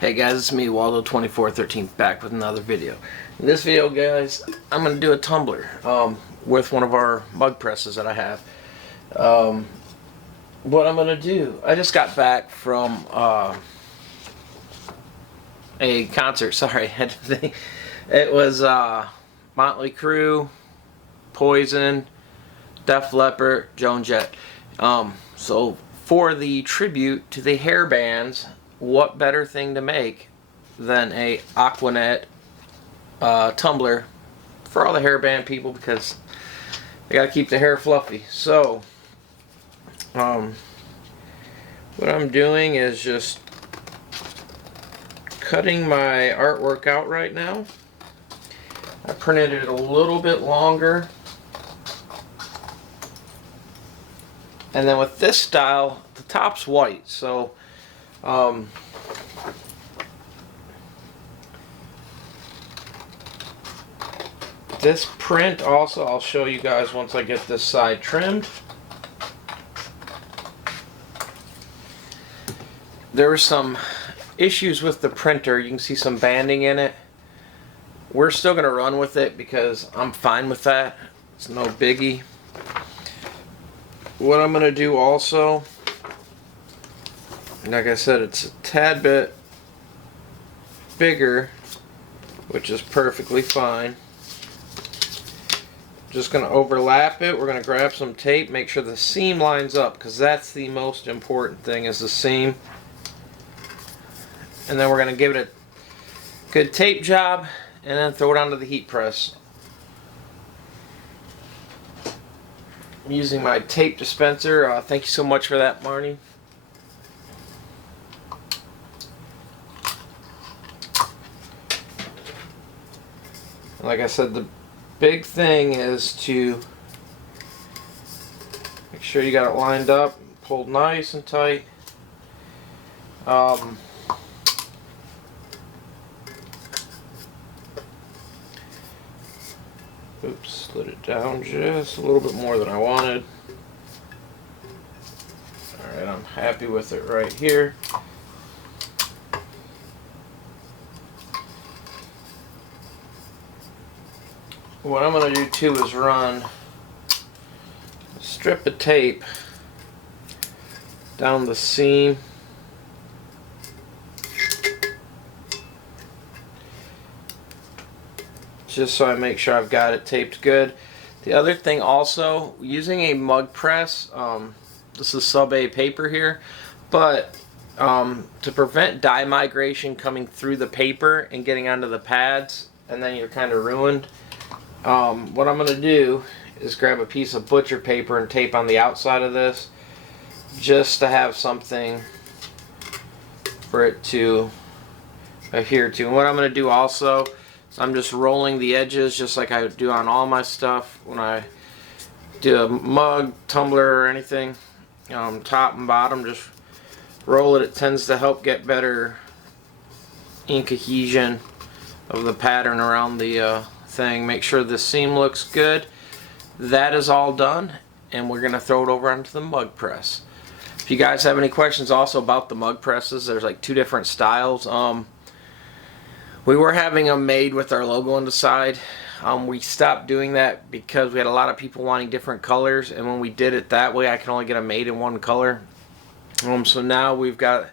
Hey guys, it's me, ROLLO2413, back with another video. In this video, guys, I'm going to do a tumbler with one of our mug presses that I have. What I'm going to do, I just got back from a concert. Sorry, I had to think. It was Motley Crue, Poison, Def Leppard, Joan Jett. So for the tribute to the hair bands, what better thing to make than a Aquanet tumbler for all the hairband people, because they gotta keep the hair fluffy. So what I'm doing is just cutting my artwork out right now. I printed it a little bit longer, and then with this style, the top's white, so this print also, I'll show you guys once I get this side trimmed. There were some issues with the printer. You can see some banding in it. We're still going to run with it because I'm fine with that. It's no biggie. What I'm going to do also, like I said, it's a tad bit bigger, which is perfectly fine. Just going to overlap it. We're going to grab some tape, make sure the seam lines up, because that's the most important thing, is the seam. And then we're going to give it a good tape job and then throw it onto the heat press. I'm using my tape dispenser. Thank you so much for that, Marnie. Like I said, the big thing is to make sure you got it lined up, pulled nice and tight. Oops, slid it down just a little bit more than I wanted. Alright, I'm happy with it right here. What I'm going to do too is run a strip of tape down the seam. Just so I make sure I've got it taped good. The other thing also, using a mug press, this is Sub A paper here, but to prevent dye migration coming through the paper and getting onto the pads, and then you're kind of ruined. What I'm going to do is grab a piece of butcher paper and tape on the outside of this, just to have something for it to adhere to. And what I'm going to do also, so I'm just rolling the edges just like I do on all my stuff when I do a mug, tumbler, or anything. Top and bottom, just roll it. It tends to help get better ink adhesion of the pattern around the thing. Make sure the seam looks good. That is all done, and we're going to throw it over onto the mug press. If you guys have any questions also about the mug presses, there's like two different styles. We were having them made with our logo on the side. We stopped doing that because we had a lot of people wanting different colors, and when we did it that way, I can only get them made in one color. So now we've got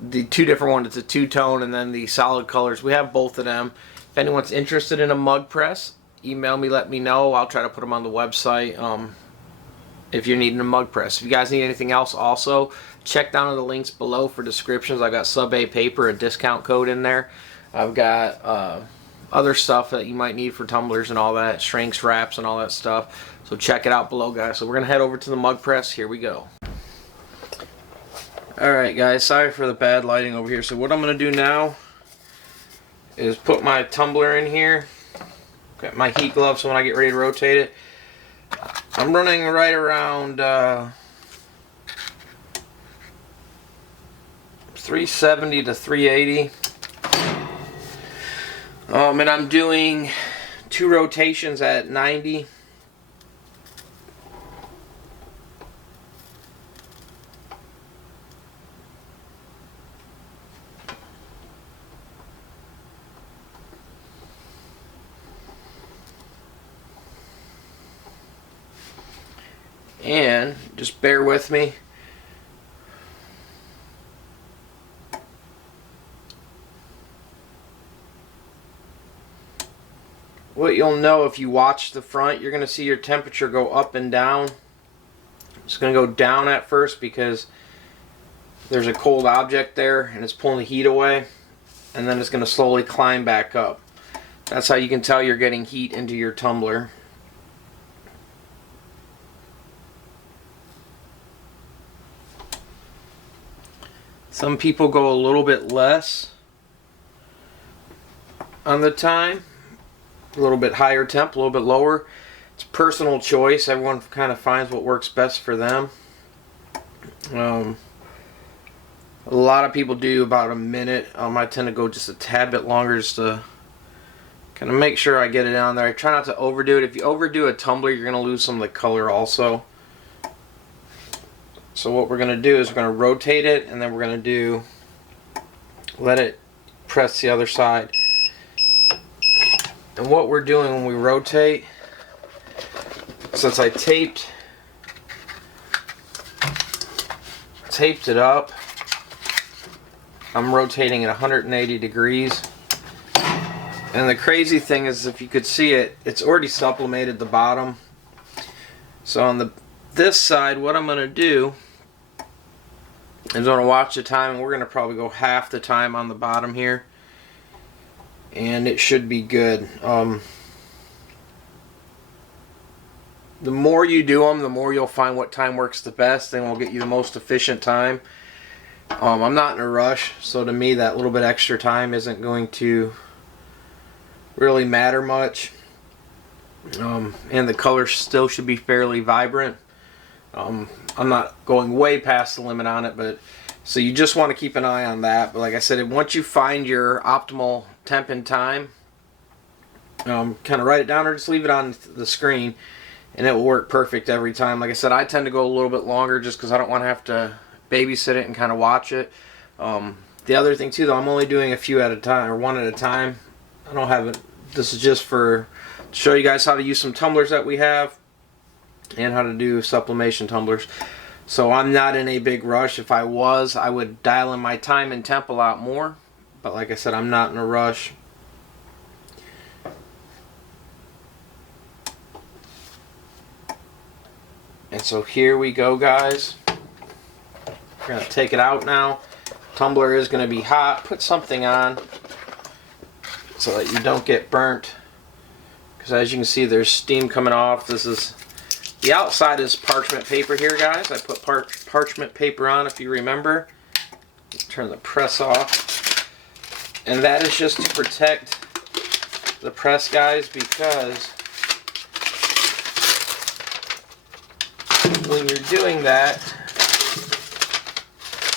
the two different ones. It's a two-tone and then the solid colors. We have both of them. If anyone's interested in a mug press, email me, let me know. I'll try to put them on the website if you're needing a mug press. If you guys need anything else also, check down in the links below for descriptions. I've got Sub A paper, a discount code in there. I've got other stuff that you might need for tumblers and all that, shrinks, wraps, and all that stuff. So check it out below, guys. So we're going to head over to the mug press. Here we go. Alright, guys. Sorry for the bad lighting over here. So what I'm going to do now is put my tumbler in here. Got my heat glove so when I get ready to rotate it. I'm running right around 370 to 380. And I'm doing 2 rotations at 90. And just bear with me. What you'll know if you watch the front, you're going to see your temperature go up and down. It's going to go down at first because there's a cold object there and it's pulling the heat away, and then it's going to slowly climb back up. That's how you can tell you're getting heat into your tumbler. Some people go a little bit less on the time, a little bit higher temp, a little bit lower. It's personal choice. Everyone kind of finds what works best for them. A lot of people do about a minute. I tend to go just a tad bit longer just to kind of make sure I get it on there. I try not to overdo it. If you overdo a tumbler, you're going to lose some of the color also. So what we're going to do is we're going to rotate it, and then we're going to let it press the other side. And what we're doing when we rotate, since I taped it up, I'm rotating at 180 degrees. And the crazy thing is, if you could see it, it's already sublimated the bottom. So on this side, what I'm going to do is I'm going to watch the time, and we're going to probably go half the time on the bottom here, and it should be good. The more you do them, the more you'll find what time works the best and will get you the most efficient time. I'm not in a rush, so to me that little bit extra time isn't going to really matter much. And the color still should be fairly vibrant. I'm not going way past the limit on it, but so you just want to keep an eye on that. But like I said, once you find your optimal temp and time, kind of write it down or just leave it on the screen, and it will work perfect every time. Like I said, I tend to go a little bit longer just because I don't want to have to babysit it and kind of watch it. The other thing too, though, I'm only doing a few at a time, or one at a time. I don't have it. This is just to show you guys how to use some tumblers that we have and how to do sublimation tumblers. So I'm not in a big rush. If I was, I would dial in my time and temp a lot more. But like I said, I'm not in a rush. And so here we go, guys. We're going to take it out now. Tumbler is going to be hot. Put something on so that you don't get burnt. Because as you can see, there's steam coming off. The outside is parchment paper here, guys. I put parchment paper on, if you remember. Turn the press off. And that is just to protect the press, guys, because when you're doing that,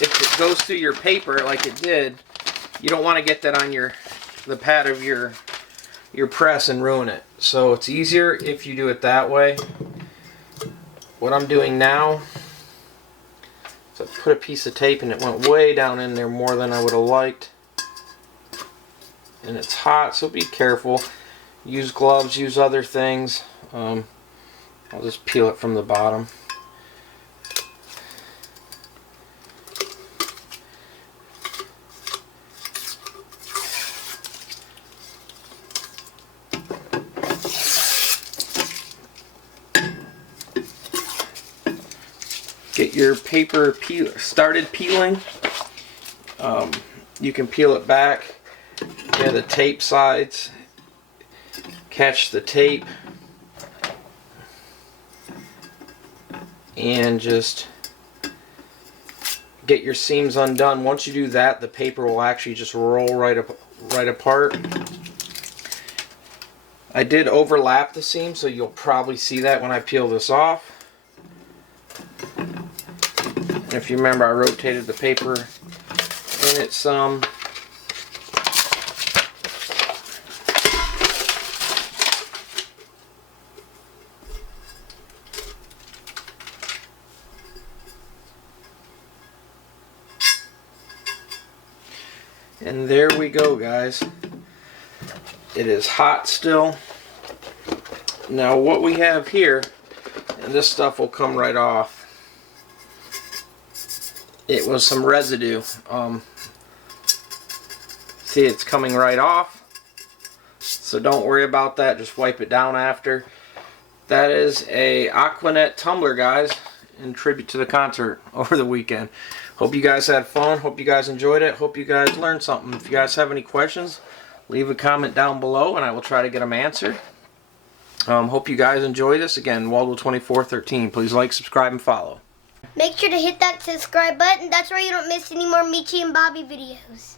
if it goes through your paper like it did, you don't want to get that on the pad of your press and ruin it. So it's easier if you do it that way. What I'm doing now is I put a piece of tape, and it went way down in there more than I would have liked. And it's hot, so be careful. Use gloves, use other things. I'll just peel it from the bottom. Get your paper started peeling. You can peel it back. Yeah, the tape sides. Catch the tape. And just get your seams undone. Once you do that, the paper will actually just roll right apart. I did overlap the seam, so you'll probably see that when I peel this off. And if you remember, I rotated the paper in it some. And there we go, guys. It is hot still. Now what we have here and this stuff will come right off. It was some residue. See, it's coming right off, so don't worry about that. Just wipe it down after. That is a Aquanet tumbler, guys, in tribute to the concert over the weekend. Hope you guys had fun. Hope you guys enjoyed it. Hope you guys learned something. If you guys have any questions, leave a comment down below and I will try to get them answered. Hope you guys enjoy this. Again, Waldo2413. Please like, subscribe, and follow. Make sure to hit that subscribe button. That's why you don't miss any more Michi and Bobby videos.